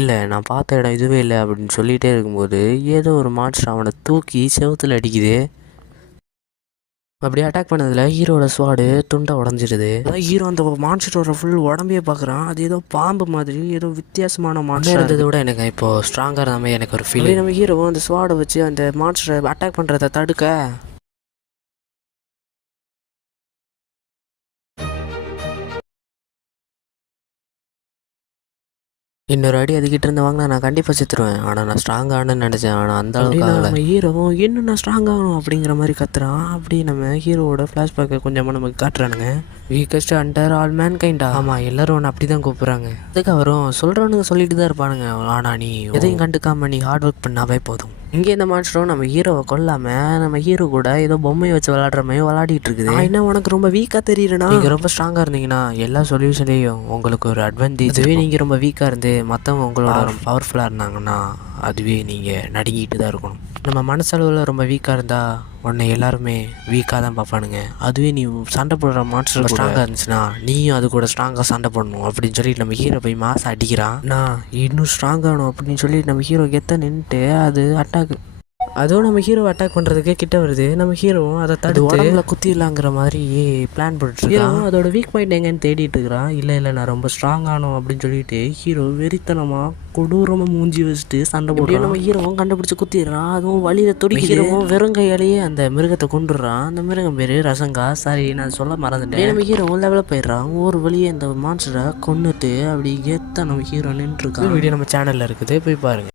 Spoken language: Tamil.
இல்லை நான் பார்த்த இடம் இதுவே இல்லை அப்படின்னு சொல்லிகிட்டே இருக்கும்போது ஏதோ ஒரு மான்ஸ்டர் அவனை தூக்கி செவுத்துல அடிக்குது. அப்படியே அட்டாக் பண்ணதில் ஹீரோட ஸ்வாடு துண்டை உடஞ்சிருது. அதான் ஹீரோ அந்த மான்ஸ்டரோட ஃபுல் உடம்பையே பார்க்குறான். அது ஏதோ பாம்பு மாதிரி ஏதோ வித்தியாசமான மான்ஸ்டர் இருந்ததை விட எனக்கு இப்போ ஸ்ட்ராங்காக இருந்த மாதிரி எனக்கு ஒரு ஃபீல். நம்ம ஹீரோ அந்த ஸ்வாடை வச்சு அந்த மான்ஸ்டரை அட்டாக் பண்ணுறதை தடுக்க இன்னொரு அடி அதுக்கிட்ட இருந்து வாங்கினா நான் கண்டிப்பாக செத்துருவேன். ஆனால் நான் ஸ்ட்ராங் ஆகணும்னு நினச்சேன். ஆனால் அந்த அளவுக்கு நம்ம ஹீரோவும் இன்னும் நான் ஸ்ட்ராங் ஆகணும் அப்படிங்கிற மாதிரி கத்துறான். அப்படி நம்ம ஹீரோவோட ஃப்ளாஷ்பேக்கை கொஞ்சமாக நமக்கு காட்டுறானுங்க. Weakest under all man கைண்டா. ஆமாம், எல்லோரும் ஒன்று அப்படி தான் கூப்பிட்றாங்க. அதுக்கு அவரும் சொல்கிறவனுங்க சொல்லிட்டு தான் இருப்பானுங்க. ஆனால் நீ எதையும் கண்டுக்காம நீ ஹார்ட் ஒர்க் பண்ணாவே போதும். இங்கே இந்த மான்ஸ்டரும் நம்ம ஹீரோவை கொல்லாமல் நம்ம ஹீரோ கூட ஏதோ பொம்மையை வச்சு விளாடுற மாதிரி விளாடிட்டு இருக்குது. என்ன உனக்கு ரொம்ப வீக்காக தெரியுறேன்னா, நீங்கள் ரொம்ப ஸ்ட்ராங்காக இருந்தீங்கன்னா எல்லா சொல்யூஷன்லேயும் உங்களுக்கு ஒரு அட்வான்டேஜ். இதுவே நீங்கள் ரொம்ப வீக்காக இருந்து மற்றவங்க உங்களோட ரொம்ப பவர்ஃபுல்லாக இருந்தாங்கன்னா அதுவே நீங்கள் நடுங்கிட்டு தான் இருக்கணும். நம்ம மனசளவில் ரொம்ப வீக்காக இருந்தால் உன்னை எல்லாருமே வீக்காக தான் பார்ப்பானுங்க. அதுவே நீ சண்டை போடுற மான்ஸ்டர் ஸ்ட்ராங்காக இருந்துச்சுன்னா நீயும் அது கூட ஸ்ட்ராங்காக சண்டை போடணும் அப்படின்னு சொல்லி நம்ம ஹீரோ போய் மாசம் அடிக்கிறான். நான் இன்னும் ஸ்ட்ராங் ஆகணும் அப்படின்னு சொல்லி நம்ம ஹீரோ கெத்த நின்றுட்டு அது அட்டாக் அதுவும் நம்ம ஹீரோ அட்டாக் பண்ணுறதுக்கு கிட்ட வருது. நம்ம ஹீரோவும் அதை தடுத்து உடம்புல குத்திடலாங்கிற மாதிரி பிளான் பண்ணிட்டுருக்கான். அதோட வீக் பாயிண்ட் எங்கன்னு தேடிட்டு இருக்கிறான். இல்லை நான் ரொம்ப ஸ்ட்ராங் ஆனோம் அப்படின்னு சொல்லிட்டு ஹீரோ வெறித்தனமாக கொடூரமாக மூஞ்சி வச்சுட்டு சண்டை போட்டு நம்ம ஹீரோவும் கண்டுபிடிச்சி குத்திடுறான். அதுவும் வழியில் துடி ஹீரோவும் வெறுங்கையாலேயே அந்த மிருகத்தை கொண்டுடுறான். அந்த மிருகம் பேர் ரசங்கா. சாரி நான் சொல்ல மறந்துட்டேன். நம்ம ஹீரோவும் லெவலில் போயிடுறான். ஒரு வழியே இந்த மான்ஸ்டரை கொண்டுட்டு அப்படி கெத்த நம்ம ஹீரோ நின்றுருக்கான். வீடியோ நம்ம சேனலில் இருக்குது, போய் பாருங்கள்.